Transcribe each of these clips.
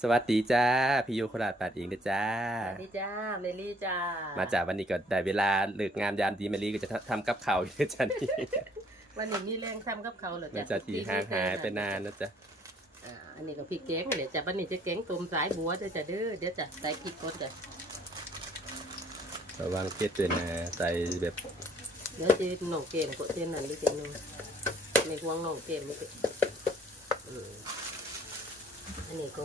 สวัสดีจ้าพี่โยโคราชปาดเองนะจ้าสวัสดีจ้าเมลี่จ้ามาจากวันนี้ก็ได้เวลาเลิกงามยามดีเมลี่ก็จะทำกับข้าวอยู่นะจ้านี่วันนี้มีแรงทำกับเขาวเหรอมันจ้ะจะทีห่างหายไปนานนะจ๊ะอ่าอันนี้ก็พริกแกงเดี๋ยวจ้ะวันนี้จะแกงต้มสายบัวเดี๋ยวจะเด้อเดี๋ยวจะใส่พริกก่อนจ้ะระวังเพชรด้วยนะใส่แบบเดี๋ยวจะหน่องเกมกดเส้นนั่นหรือเกมนึงในห่วงหน่องเกมไม่เป็น อันนี้ก็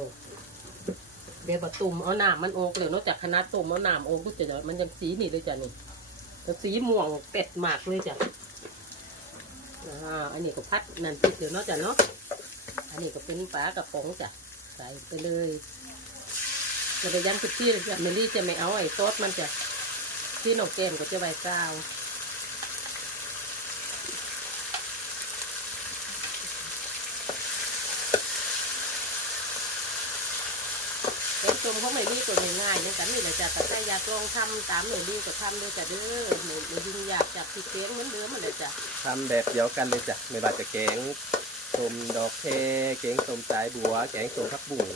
เดี๋ยวบะตุ่มเอาน้ำมันออกเลยนอกจากคณะตุ่มเอาน้ำออกก็จะมันยังสีนี่เลยจ้ะนี่แล้วสีม่วงเป็ดมากเลยจ้ะอ่าอันนี้ก็พัดนั่นพริกเดี๋ยวเนาะจ้ะเนาะอันนี้ก็เป็นปลากระป๋องจ้ะใส่ไปเลยจะไปย่างทุกที่เลยจ้ะเมลี่จะไม่เอาไอ้ซอสมันจะที่หนกเกมก็จะใบกาว แกงส้มของเมลี่ก็ง่ายๆเนี่ยกันนี่แหละจ้ะแต่ถ้าอยากลองทำตามเมลี่ก็ทำเลยจ้ะเด้อไม่ไม่ยุ่งยากจับผิดเกงเหมือนเดิมมันเลยจ้ะทำแบบเดียวกันเลยจ้ะไม่ว่าจะแกงส้มดอกแคแกงส้มสายบัว แกงส้มผักบุ้ง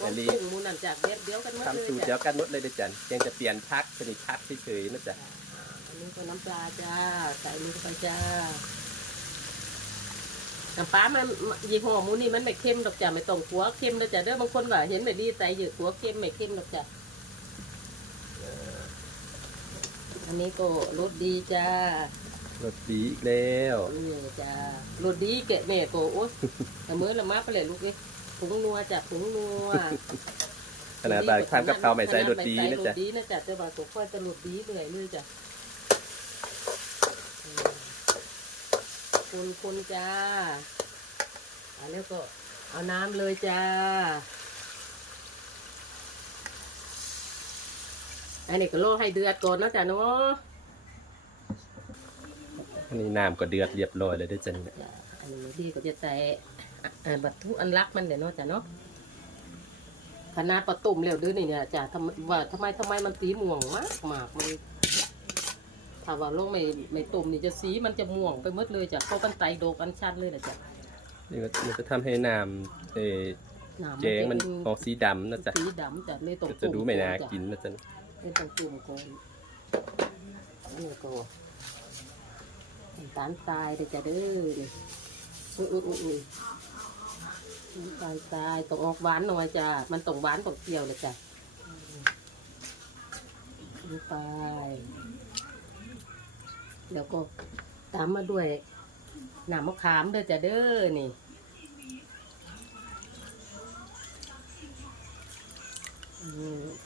ลองเมลี่ปรุงหมูนั่นจากแบบเดียวกันหมดเลทำสูตรยเดียจ้ะวกันหมดเลยนะจ๊ะยังจะเปลี่ยนพักชนิดพักเฉยๆนะจ๊ะอันนี้ก็น้ำปลาจ้าใส่ลงไปจ้า น้ำปลามันยี่ห้อหมูนี่มันไม่เค็มดอกจ้ะไม่ต้องขัวเค็มเลยจ้ะเด้อบางคนก็เห็นไม่ดีใส่เยอะขัวเค็มไม่เค็มดอกจ้ะเอ่ออันนี้ก็รสดีจ้ารสดีอีกแล้วนี่จ้ารสดีแกะแม่ก็โอ๊ยละเมื่อละมาไปเลยลูกเอ้ยผงนัวจ้ะผงนัวขนาดบาทำกับข้าวไม่ใส่รสดีนะจ๊ะรสดีนะจ๊ะแต่ว่าตัวค่อยจะรสดีเลยเลยจ้ะอืม คนคนจ้าอะแล้วก็เอาน้ำเลยจ้าอันนี้ก็รอให้เดือดก่อนนะจ๊ะเนาะอันนี้น้ำก็เดือดเรียบร้อยเลยด้วยจ้ะนี่จ้ะอันนี้ดีก็จะใส่อะอ่าบัตทุอันรักมันเดี๋ยวเนาะจ้ะเนาะขนาดปลาตุ่มเร็วด้วยนี่เนี่ยจ้ะทำว่าทำไมทำไมมันสีม่วงมากมากมัน ถ้าว่าลงไม่ไม่ตุ่มนี่จะสีมันจะม่วงไปหมดเลยจ้ะเพราะมันไตโดกอันชันเลยนะจ้ะนี่ก็มันจะทำให้น้ำเออน้ำแกงมันจะเป็ออกสีดำนะจ๊ะสีดำจ้ะเลยต้องจะดูไม่น่าจ้ะกินนะจ๊ะเลยต้องตุ่มก่อนอันนี้ก็น้ำตาลทรายเลยจ้ะเด้อนี่อุ้ยอุ้ยอุ้ยอุ้ยน้ำตาลทรายต้องออกหวานหน่อยจ้ะมันต้องหวานต้องเปรี้ยวเลยจ้ะลงไป แล้วก็ตามมาด้วยหน้ำมะขามเด้อจ้ะเด้อนี่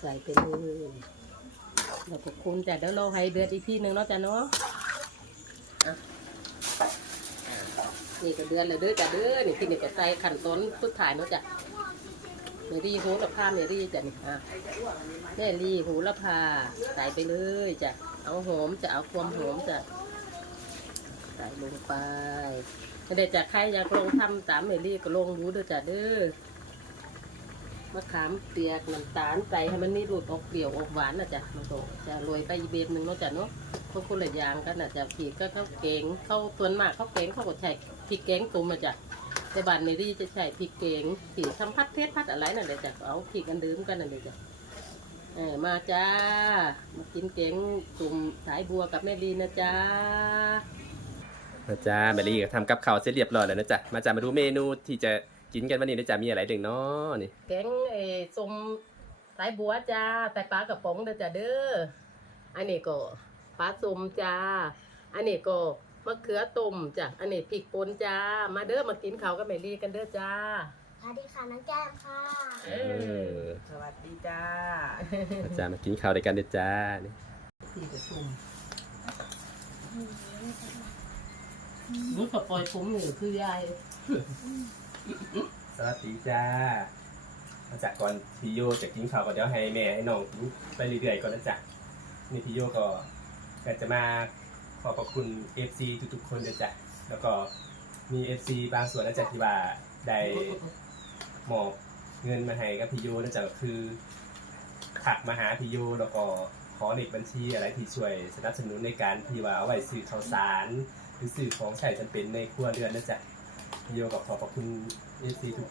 ใส่ไปเลยแล้วก็คนจ้ะเดี๋ยวเราให้เดือดอีกทีหนึ่งเนาะจ้ะเนาะนี่ก็เดือนแล้วเด้อจ้ะเด้อนี่ที่นี่ก็ใส่ขันตอนสุดท้ายเนาะจ้ะเมรี่โหระพาเมรี่จ้ะนี่อะเมรี่โหระพาใส่ไปเลยจ้ะ เอาหอมจะเอาความหอมจะใส่ลงไปถ้าได้จากใครอยากลงทำตามเมรี่ก็ลงดูเด้อจ้ะเด้อมะขามเปียกน้ำตาลใส่ให้มันนี่รูดออกเปรี้ยวออกหวานนะจ๊ะมันก็จะโรยไปอีเบ็ดหนึ่งเนาะจ๊ะเนาะพราะคนละอย่างกันนะจ๊ะผีก็ข้าวแกงเข้าส่วนมากข้าวแกงเขาก็ใช้พริกแกงตุ่มนะจ๊ะแต่บ้านเมรี่จะใช้พริกแกงผีทำพัดเพชรพัดอะไรนั่นเลยจ้ะเอาพริกอันเดิมกันนั่นเลยจ้ะ เออมาจ้า มากินแกงตุ่มสายบัวกับแม่ลีนะจ๊ะนะจ๊ะแมรี่ก็ทำกับข้าวเสร็จเรียบร้อยแล้วนะจ๊ะมาจ้ะมาดูเมนูที่จะกินกันวันนี้นะจ๊ะมีอะไรดึงเนาะนี่แกงเออส้มสายบัวจ้าใส่ปลากระป๋องเด้อจ้าเด้ออันนี้ก็ปลาส้มจ้า อันนี้ก็มะเขือต้มจ้ะอันนี้พริกป่นจ้า มาเด้อมากินข้าวกับแม่ลีกันเด้อจ้าส วัสดีค่ะน้องแก้มค่ะเออ สวัสดีจ้ามาจ้ะมากินข้าวด้วยกันเด้อจ้านี่พี่กระชุ่มรู้กับปล่อยผมหนึ่งคือยายสวัสดีจ้ามาจากก่อนพี่โยจะกินข้าวก็เดี๋ยวให้แม่ให้น้องกินไปเรื่อยๆก่อนนะจ๊ะนี่พี่โยก็ก็จะมาขอบพระคุณ FC ทุกๆคนนะจ๊ะแล้วก็มี FC บางส่วนนะจ๊ะที่ว่าได้ มอบเงินมาให้กับพี่โยนั่นจะก็คือถักมาหาพี่โยแล้วก็ขอเลขบัญชีอะไรที่ช่วยสนับสนุนในการที่ว่าเอาไว้ซื้อข้าวสารหรือซื้อของใช้จำเป็นในครัวเรือนนะจ๊ะพี่โยก็ขอบพระคุณเอซีทุก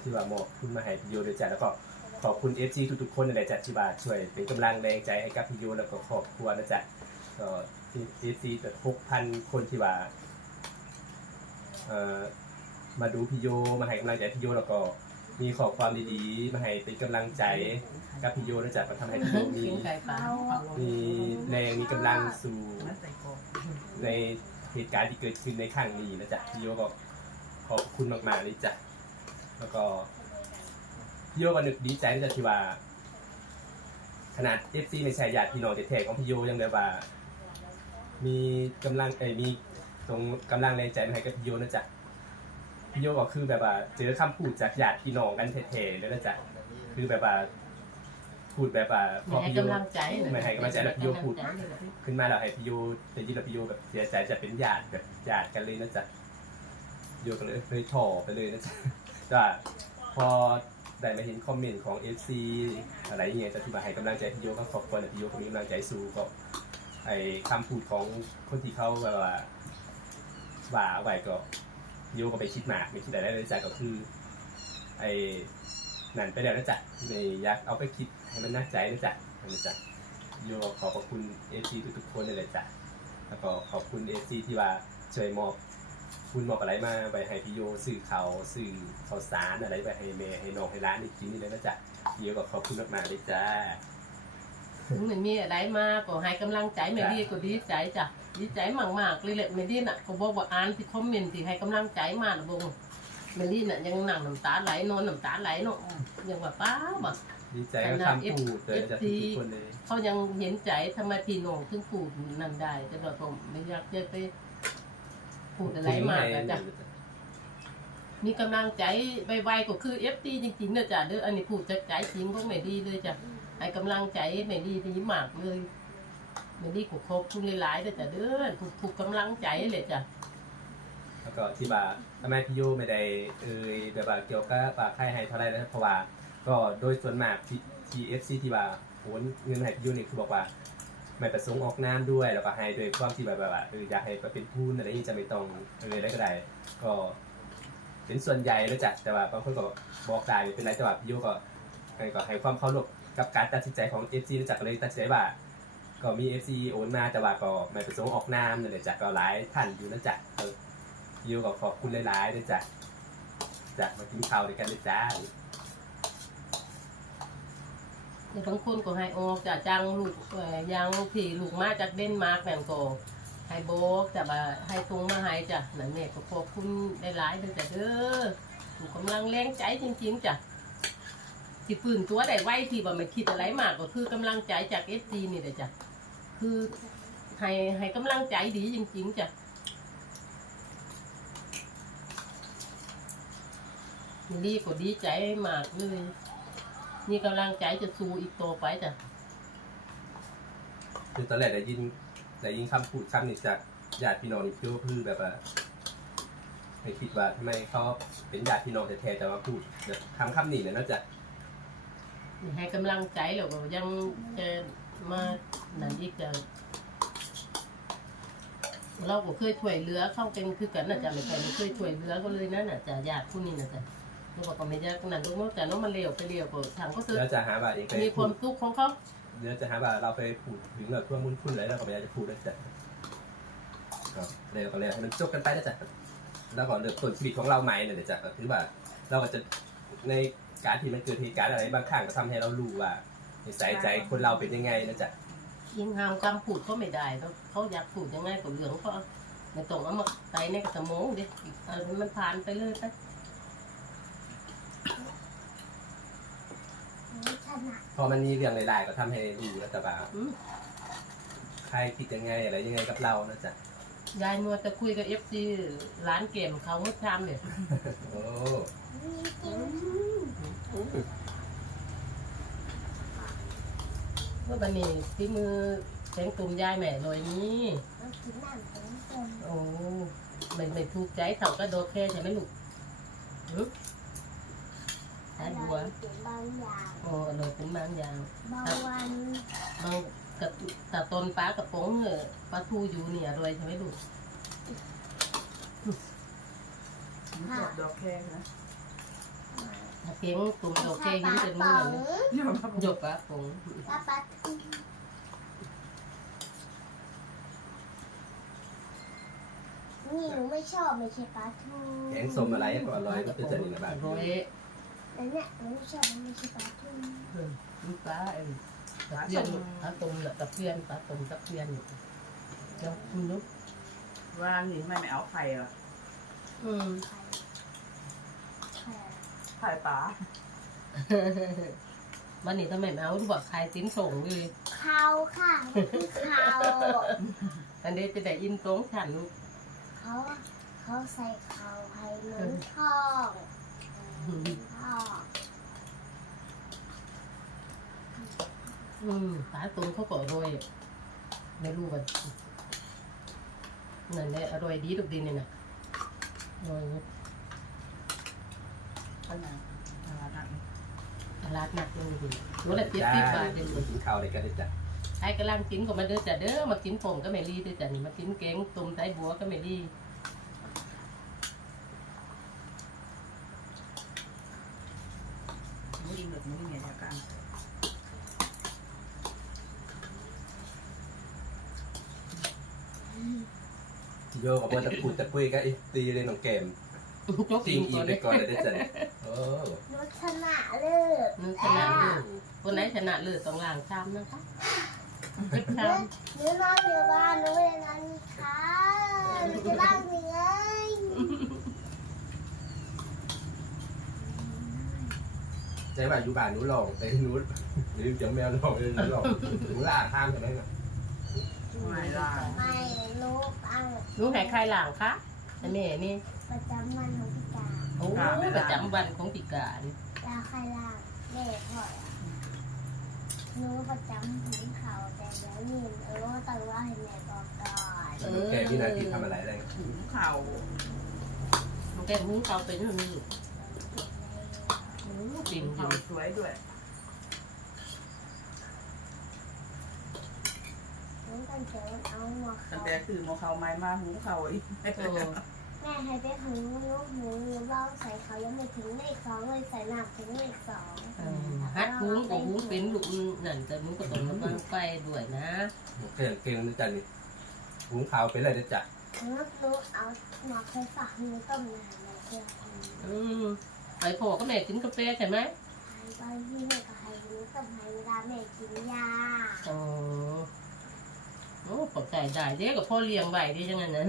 ที่ว่ามอบทุนมาให้พี่โยด้วยจ้ะแล้วก็ขอบคุณ FC ทุกๆคนนั่นหละจ้ะที่ว่าช่วยเป็นกำลังแรงใจให้กับพี่โยแล้วก็ครอบครัวนะจ๊ะก็ที่ FC จะ6,000คนที่ว่าเอ่อมาดูพี่โยมาให้กำลังใจพี่โยแล้วก็ มีขอความดีๆ มาให้เป็นกำลังใจกับพี่โยนะจ๊ะก็ทำให้พี่โยมีไก่ปลามีแรงมีกำลังสู่ในเหตุการณ์ที่เกิดขึ้นในครั้งนี้นะจ๊ะพี่โยก็ขอบคุณมากๆเลยจ้ะแล้วก็พี่โยก็นึกดีใจนะจ๊ะที่ว่า ขนาดเอฟซีในชายญาติพี่น้องแท้ๆของพี่โยยังได้ว่า มีกำลังเอ้ยมีตรงกำลังแรงใจมาให้กับพี่โยนะจ๊ะ พี่โยก็คือแบบว่าเจอคำพูดจากญาติพี่น้องกันแท้ๆเลยนะจ๊ะคือแบบว่าพูดแบบว่าพไม่อให้พี่โย กำลังใจน่ะไม่ให้กำลังใจแล้วพี่โยพูด ขึ้นมาแล้วให้พี่โยแต่ยินแล้วพี่โยแบบเสียใจจะเป็นญาติแบบญาติกันเลยนะจ๊ะโยก็เลยเลยถ่อไปเลยนะจ๊ะแต่ว่าพอได้มาเห็นคอมเมนต์ของ FC อะไรอย่างเงี้ยจะที่มาให้กำลังใจพี่โยก็ขอบคุณนะพี่โยก็มีกำลังใจสู้ก็ไอ้คำพูดของคนที่เขาแบบว่าว่าไว้ก็ พี่โยก็ไปคิดมากไม่คิดอะไรเลยจ้ะก็คือไอ้นั่นไปแล้วนะจ๊ะไม่อยากเอาไปคิดให้มันน่าใจนะจ๊ะนะจ๊ะโยขอบคุณเอซีทุกๆคนเลยจ้ะแล้วก็ขอบคุณเอซีที่ว่าช่วยมอบคุณมอบอะไรมาไปให้พี่โยสื่อเขาสื่อข่าวสารอะไรไปให้แม่ให้น้องให้ร้านนี่กินนี่เลยนะจ๊ะพี่โยก็ขอบคุณมากๆเลยจ้า ถึงมันมีอะไรมาก็ให้กำลังใจแม่ดีก็ดีใจจ้ะดีใจมากๆเลยแหละแม่ดีน่ะเขาบอกว่าอ่านที่คอมเมนต์ที่ให้กำลังใจมาน่ะบงแม่ดีน่ะยังนั่งน้ำตาไหลนอนน้ำตาไหลเนาะยังว่าป้าบ่ดีใจกับคำพูดเลยนะจ้ะทุกๆคนเลยเขายังเห็นใจทำไมพี่น้องถึงพูดนั่นได้แต่ว่าผมไม่อยากจะไปพูดอะไรมากนะจ๊ะมีกำลังใจไวๆก็คือเอฟตีจริงๆนะจ๊ะเด้ออันนี้พูดจากใจจริงของแม่ดีเลยจ้ะ ให้กำลังใจแม่ดีดีมากเลยแม่ดีขอขอบคุณหลายๆเลยจ้ะเด้อทุกๆกำลังใจเลยจ้ะแล้วก็ที่ว่าทำไมพี่โยไม่ได้เอ่ยแบบว่าเกี่ยวกับปากไข่ให้เท่าไรนะเพราะว่าก็โดยส่วนมากที่ที่เอฟซีที่ว่าโอนเงินให้พี่โยนี่คือบอกว่าไม่ประสงค์ออกน้ำด้วยแล้วก็ให้โดยความที่แบบว่าเอออยากให้เป็นทุนอะไรอย่างนี้จะไม่ต้องเออได้ก็ได้ก็เป็นส่วนใหญ่แล้วจ้ะแต่ว่าบางคนก็บอกได้เป็นไรแต่ว่าพี่โยก็ก็ให้ความเคารพ กับการตัดสินใจของเอฟซีนะจ๊ะก็เลยตัดสินใจว่า ก็มีเอฟซีโอนมาแต่ว่าก็ไม่ประสงค์ออกน้ำนั่นแหละจ้ะก็หลายท่านอยู่นะจ๊ะเออพี่โยก็ขอบคุณหลายๆด้วยจ้ะจ้ะมากินข้าวด้วยกันเลยจ้าบางคนก็ให้ออกจากจังลูกเอ่อยังที่ลูกมาจากเดนมาร์กแม่นก็ให้โบกจะมาให้ตรงมาให้จ้ะนั่นเนี่ยก็ขอบคุณหลายๆเลยจ้ะเด้อถูกกำลังแรงใจจริงๆจ้ะ ที่ปืนตัวได้ไวที่ว่าไม่คิดอะไรมากก็คือกำลังใจจากเอฟซีนี่แหละจ้ะคือให้ให้กำลังใจดีจริงๆจ้ะนี่ก็ดีใจมากเลยมีกำลังใจจะสู้อีกโตไปจ้ะคือตอนแรกได้ยินได้ยินคำพูดคำนี้จากญาติพี่น้องนี่พี่โยคือแบบว่าไม่คิดว่าทำไมเขาเป็นญาติพี่น้องแท้ๆแต่ว่าพูดแบบคำคำนี้เนี่ยนอกจาก ให้กำลังใจแล้วก็ยังจะมานั่นอีกจะเราก็เคยช่วยเหลือเข้ากันคือกันนะจ๊ะไม่เคยไม่เคยช่วยเหลือก็เลยนั่นน่ะจ้ะญาติผู้นี้นะจ๊ะเราบอกก็ไม่ยากนั่นตรงนั้นแต่น้องมันเลี้ยวไปเลี้ยวก็ทางก็คือแล้วจะหาว่าเองไปมีความสุขของเขาเดี๋ยวจะหาว่าเราไปพูดถึงแบบเพื่อมุ่นพุ่นอะไรเราก็ไม่อยากจะพูดแล้วจ้ะก็เลยก็เลยให้มันจบกันไปนะจ๊ะแล้วก็เริ่มต้นชีวิตของเราใหม่เนี่ยเดี๋ยวจะก็คือว่าเราก็จะใน การที่มันเกิดเหตุการณ์อะไรบางครั้งก็ทำให้เรารู้ว่านิสัยใจคนเราเป็นยังไงนะจ๊ะยิงหามคำพูดเขาไม่ได้แล้วเขาอยากพูดยังไงก็เรื่องเขาไม่ต้องเอามาใส่ในกระสมองดิเออมันผ่านไปเลยไปไม่ถนัดพอมันมีเรื่องหลายๆก็ทำให้รู้แล้วแต่ว่าอืมใครคิดยังไงอะไรยังไงกับเรานะจ๊ะยายมัวจะคุยกับเอฟซีร้านเกมเขาเมื่อชามเลยโอ้ มีกิน เมื่อวันนี้ที่มือแสงตุ่มยายแม่ลอยนี้มากินน้ำเป็นคนโอ้ไม่ไม่ถูกใจเถ่ากระโดดแค่ใช่ไหมลูกหึใช่บัวกินบางอย่างโอ้อร่อยเป็นบางอย่างบางวันบางกับแต่ตนปลากระป๋องเนี่ยปลาทูอยู่เนี่ยอร่อยใช่ไหมลูก ดอกแคงนะมถ้า เพียงตุ่มโอเคปยิ่งลาเป็นป๋มือองเลยอย่ามาหยกอะผงปลาปลาทูนี่หนูไม่ชอบไม่ใช่ปลาทูแกงส้มอะไรก็อร่อยก็คือจะนี่นะบ้านโรยแต่เนี่ยหนูไม่ชอบมันไม่ใช่ปลาทูลูกปลาเอ็มตะเพียนปลาตุ่มตะเพียนปลาตุ่มตะเพียนอยู่เดี๋ยวคุณนุ๊กว่าหนิทำไมไม่เอาไข่อะอืมไข่ ไข่ป๋าวันนี้ทำไมไม่เอาดูว่าใครติ้นส่งเลยเขาค่ะคือเขาอันนี้จะได้อินตรงฉันลูกเขาเขาใส่เขาให้เหมือนทองทองอืมปลาตุ่มเขาก็อร่อยไม่รู้ว่านั่นแหละอร่อยดีทุกดีนี่นะอร่อย ขนาดขนาดนั้นตลาดนัดเลยดีรู้ละเจ็ดได้สิบบาทเองกินข้าวเลยกันเลยจ้ะไอ้กำลังกินก็มาเด้อจ้ะเด้อมากินผมก็ไม่รีเด้อจ้ะนี่มากินแกงต้มไตบัวก็ไม่รีไม่ดีแบบไม่ดีเนี่ยเดียวกันโยกับว่าจะพูดจะปุ้ยก็อีตีเลยน้องแกม จกจริงอีก่อนไปยก่อนเลยได้จ้ะโอ้หนูชนะเลิศนึกชนะเลิศคนไหนชนะเลิศต้องล้างชามนะคะเก็บหชามหนูนอนอยู่บ้านหนูไม่ได้นอนค่ะหนูจะบ้างยังไงใจว่าอยู่บ้านหนูลองไปหนูหรือเดี๋ยวแมวลองเลยหนูลองหนูล่าข้ามใช่ไหมครับไม่ล่ะไม่หนูปังรู้ให้ใครล้างคะอันนี้นี่ำวันของพี่กาโอ้ประจำวันของปีกานี่ตาใครล่างแม่พ่อยอะหนูประจำถึงเขาแต่เดี๋ยวนี้เออต้องว่าให้แม่บอกก่อนแล้วน้องแกมพี่นาทีทำอะไรได้ถุงเข่าแกมุ้งเขาเป็นอย่างนี้โอ้ปิ่ถุนงดีเข่าสวยด้วยหนูตั้งใจเอาหัวตั้เขางแต่คือโมอเขาไม้มาหูเข่าอีก เออ แม่ให้ไปถึงลูกหนูเบ้าใส่เขายังไม่ถึงเลขสองเลยใส่หนักถึงเลขสองเออฮัดหุ้งกับหุ้งเป็นลูกนั่นแต่หนุ้งก็ต้องระวังไฟด้วยนะเก่งเก่งนะจ๊ะนี่หุงข้าวเป็นอะไรได้จ้ะหนูหนูเอาหมอกไฟฝักหนูต้มนานเลยเพื่อนอืมไอพ่อก็แม่กินกาแฟใช่ไหมให้บางทีแม่ก็ให้หนูต้มให้เวลาแม่กินยาอ๋อโอ้ปกใจได้เด็กกับพ่อเลี้ยงไว้ได้ยังไงนะ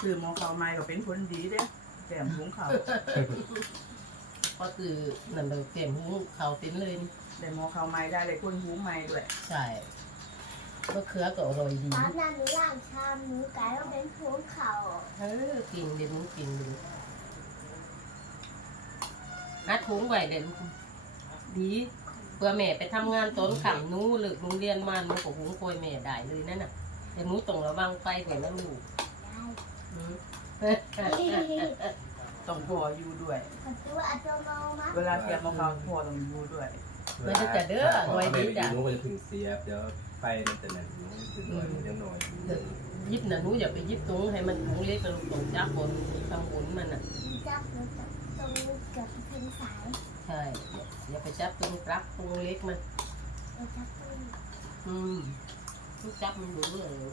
คือโมอเขาไม้ก็เป็นคนดีเด้แก้มถุงเข่าก็คือนั่นเลยเต็มหุ้งเขาเป็นเลยนี่ได้โมอเขาไม้ได้เลยคนหูไม้ด้วยใช่มะเขือก็อร่อยดีตอนนั้นหนูล้างชามหนูกลายว่าเป็นภูเขาเออกินเดี๋ยวมึงกินดูนัดหุ้งไว้เดี๋ยวดีเพื่อแม่ไปทำงานต้นขำหนู้หรือโรงเรียนมันมันก็หุ้งโคยแม่ได้เลยนั่นน่ะแต่หนู้ต้องระวังไฟก่อนนะลูกอืม ต้องพออยู่ด้วยประตูอัตโนมัติเวลาเสียบโมอเขาพอต้องอยู่ด้วย มันจะจะเด้อหน่วยดีจ้ะหนูก็จะถึงเสียบเดี๋ยวไฟมันจะนั่นหนูจะหน่อยมันจะหน่อยยิบน่ะหนูอย่าไปยิบตรงให้มันหนูเล็กกับลูกตรงจ้าบนทำบุญมันน่ะ จับหนูจับตรงเกือบถึงสายใช่อย่าไปจับตรงปลั๊กตรงเล็กมันหนูจับตรงอืมลูกจับมันดูเลย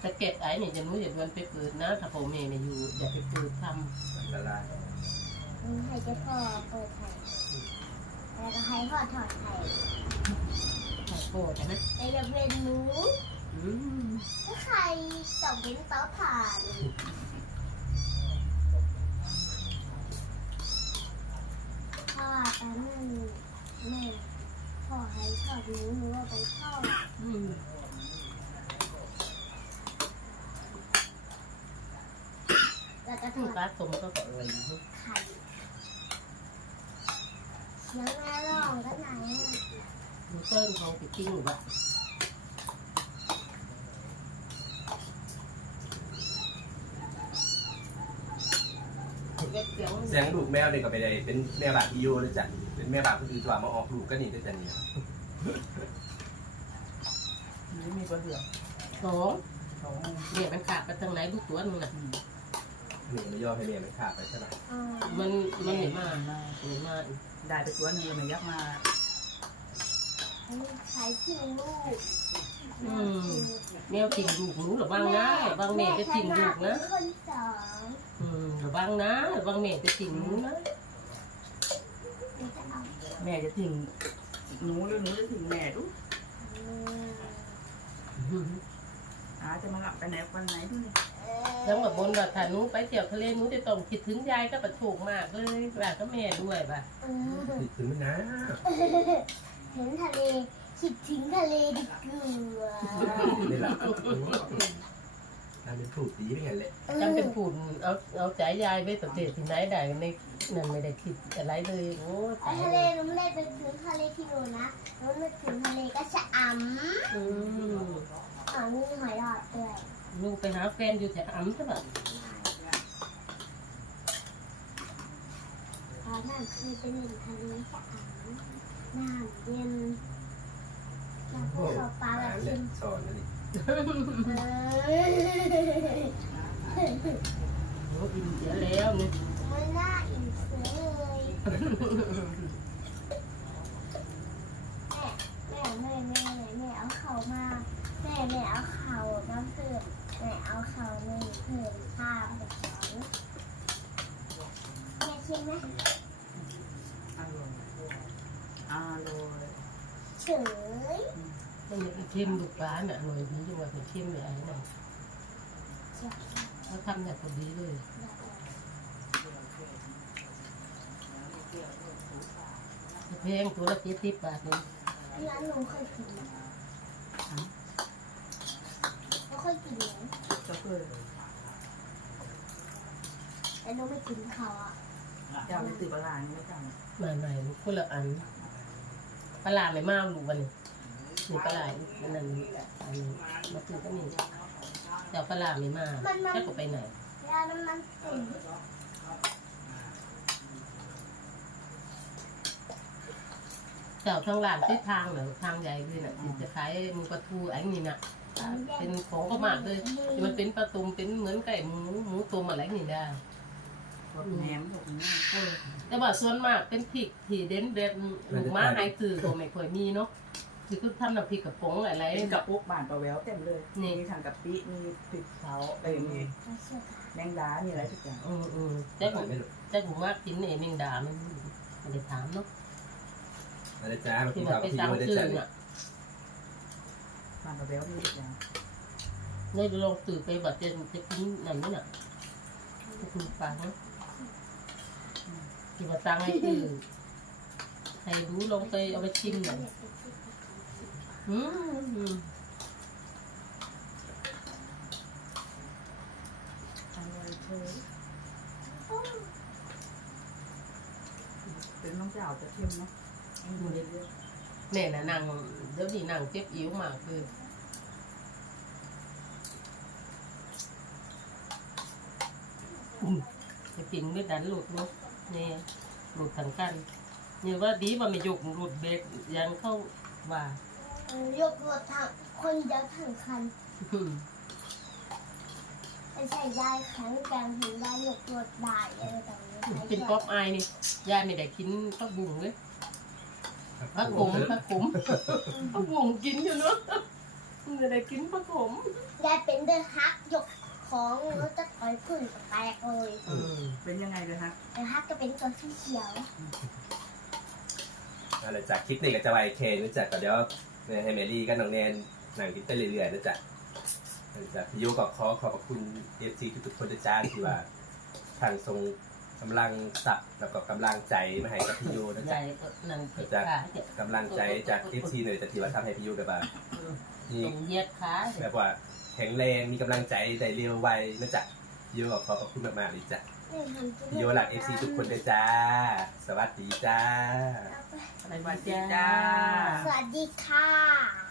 แต่เก็บไอ้เนี่ยจะหนูอย่าเดินไปเปิดนะถ้าพ่อแม่ไม่อยู่อย่าไปเปิดทอันตรายหนูให้เจ้าพ่อเปิดไข่แล้วก็ให้พ่อถอดไข่ำขอโทษนะแต่อย่าเป็นหนูอืมถ้าใครต้องเป็นเตาถ่านพ่อตอนนั้นแม่พ่อให้ทอดหนูหนูเอาไปทอด อืม แล้วก็ท ลู อก ด ปลาสมก็อร่อยอยู่ไข่เสียงแม่ร้องกันไหนอะหนูเติ้งทองไปกิ้งหรือเปล่าเก็บเสียงเสียงลูกแมวนี่ก็ไปได้เป็นแม่บาปอีโยเลยจ้ะเป็นแม่บาปคนอื่นตัวมาออกลูกก็นี่ได้จ้ะเนี่ยนี่มีกระเดื่องสองสองเนี่ยมันขาดไปทางไหนลูกตัวนึงน่ะ อืม หนึ่งไม่ยอมให้แม่มันขาดไปใช่ไหมมันมันไม่มาไม่มาได้ไปตัวนึงไม่ยักมาอันนี้ใช้ทิ้งลูกอืมแมวทิ้งลูกหนูระวังนะระวังแม่จะทิ้งลูกนะคนสองอืมระวังนะระวังแม่จะทิ้งหนูนะหนูจะแม่จะทิ้งหนูหรือหนูจะทิ้งแม่ดูอืมอาจะมาหลับไปไหนวันไหนดูนี่ ทั้งแบบบนว่าถ้าหนูไปเที่ยวทะเลหนูจะต้องคิดถึงยายก็ประโถกมากเลยว่าก็แม่ด้วยป่ะเออติดถึงมันนะเห็นทะเลคิดถึงทะเลดีกว่านี่แหละทำเป็นถูกดีไม่เห็นเลยจำเป็นผูนเอาเอาใจยายไปประเทศที่ไหนได้ในนั่นไม่ได้คิดอะไรเลยโอ้ไอตายทะเลเลยหนูไม่ได้ไปถึงทะเลที่หนูนะหนูนึกถึงทะเลก็ชะอำอืมอ๋อนี่หอยหลอดด้วย ลูกไปหาแฟนอยู่แต่อ้ำใช่ปะตอนนั้นเคยไปเล่นทะเลชะอำน้ำเย็นน้ำภูโอ้เขาปลาแบหาบเล่เย็นนสอนนั่นนี่เออโอ้อินเสียแล้วนี่ไม่น่าอิ่มเสียเลยแม่แม่แม่แม่แม่เอาเข่ามาแม่แม่เอาเข่าน้ำเพิ่ม แม่เอาเขาหนึ่งเพิ่มข้ามไปสองแม่ชิมไหมอร่อยอร่อยเฉยมันเข้มลูกปลาเนี่ยอร่อยดีจังว่าเป็นเข้มเลยไอ้เนี่ยเฉยเขาทำแบบพอดีเลยเพลงตัวละเจ็ดสิบบาทนี่ร้านหนูเคยกิน เราเคยกินไหมเจ้าเคยแต่หนูไม่กินเขาอะเจ้าไปตื่นปลาอย่างนี้กันมาใหม่ๆคนละอันปลาไม่มากลูกวันนี้มีปลาอันนั้นอันนี้มาคือก็มีแต่ปลาไม่มากจะก็ไปไหนเวลาน้ำมันตุ๋นเจ้าทางร้านที่ทางเหรอทางใหญ่เลยน่ะที่จะขายหมูปลาทูไอ้นี่น่ะอ่า เป็นของก็มากเลยที่มันเป็นปลาตุมเป็นเหมือนไก่หมูหมูตุมอะไรนี่ได้รสแหนมถูกนี้เออแต่ว่าส่วนมากเป็นพริกที่เด่นเด่นลูกม้าไฮคือตัวไม่ค่อยมีเนาะคือคือทำน้ำพริกกับผงอะไรเป็นกับพวกบานปลาแววเต็มเลยนี่มีทางกับปิมีพริกเผาอะไรอย่างนี้มาเชื่อค่ะแมงดามีอะไรทุกอย่างอืมอืมแต่แต่ผผมมไม่รู้แต่ผมมากกินเองแมงดามันไม่ได้ถามเนาะอะไรจ้ามากิที่นว่าข้าวไปพี่สั่งโยได้ซื้อจ้ะน่ะ บานปลาแววมีทุกอย่างเลยลองตื่นไปแบบจะจะกินนั่นนี่น่ะจะกินปลาเนาะที่ว่าสั่งให้คือให้รู้ลองไปเอาไปชิมหน่อยอืมอืมอร่อยเชยเป็นน้องเจ้าจะเค็มเนาะอืมเยอะแม่น่ะนั่งเดี๋ยวนี้นั่งเจ็บอิ๋วมากคืออืมจะกินไม่ดันหลุดเนาะเนี่ยหลุดทั้งกันนี่ว่าดีว่าไม่ยกหลุดเบรกยังเข้าว่า ยกรถทางคนเดียวทั้งคันอืมไม่ใช่ยายแข็งแกร่งถึงได้ยกรถได้อะไรแบบนี้ใช้เป็นป๊อปอายนี่ยายไม่ได้กินผักบุ้งเลย ผักขมผักขมผักบุ้งกินอยู่เนาะไม่ได้กินผักขมยายเป็นเดินฮักยกของรถจะถอยขึ้นแตกเลยอืมเป็นยังไงเลยฮะแต่ฮักก็เป็นตัวสีเขียวอะไรจ้ะคลิปนี้ก็จะไวเครู้จักก็เดี๋ยวให้เมลี่กับน้องแนนหนังกินไปเรื่อยๆนะจ๊ะจากพี่โยก็ขอขอบคุณเอฟซีทุกๆคนนะจ้าที่ว่าทางทรง กำลังสับแล้วก็กำลังใจมาให้กับพี่โยนะจ๊ะยายก็นั่นเจ็บขาเจ็บกำลังใจจากเอฟซีเลยแต่ที่ว่าทำให้พี่โยแบบว่ามีตรงเหยียดขาแบบว่าแข็งแรงมีกำลังใจได้เร็วไวนะจ๊ะพี่โยก็ขอขอบคุณมากๆเลยจ้ะนี่ทำกินพี่โยหลักเอฟซีทุกคนเลยจ้า สวัสดีจ้าเอาไปอะไรสบ้าวัสดีจ้าจ้า สวัสดีค่ะ